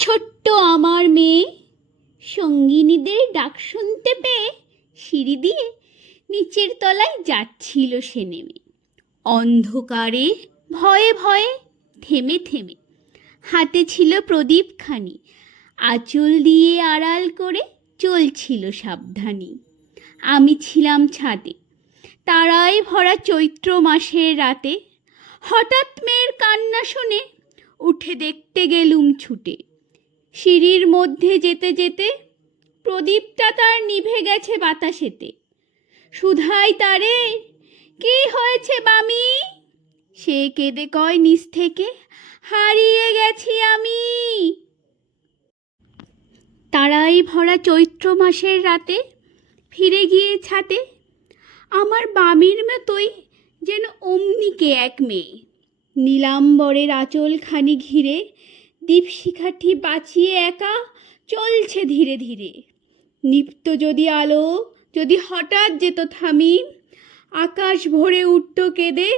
ছোট্ট আমার মেয়ে সঙ্গিনীদের ডাক শুনতে পেয়ে সিঁড়ি দিয়ে নিচের তলায় যাচ্ছিল সে নেমে। অন্ধকারে ভয়ে ভয়ে থেমে থেমে হাতে ছিল প্রদীপখানি, আঁচল দিয়ে আড়াল করে চলছিল সাবধানী। আমি ছিলাম ছাদে, তারায় ভরা চৈত্র মাসের রাতে। হঠাৎ মেয়ের কান্না শুনে উঠে দেখতে গেলুম ছুটে। সিঁড়ির মধ্যে যেতে যেতে প্রদীপটা তার নিভে গেছে বাতাসেতে। সুধাই তারে, কি হয়েছে বামি? সে কেঁদে কয় নিচ থেকে, হারিয়ে গেছি আমি। তারাই ভরা চৈত্র মাসের রাতে ফিরে গিয়ে ছাতে আমার বামির মতোই যেন অমনিকে এক মেয়ে। নীলাম্বরের আঁচলখানি ঘিরে দীপশিখাটি বাঁচিয়ে একা চলছে ধীরে ধীরে। নিপ্ত যদি আলো যদি হঠাৎ যেত থামি, আকাশ ভরে উঠত কেঁদে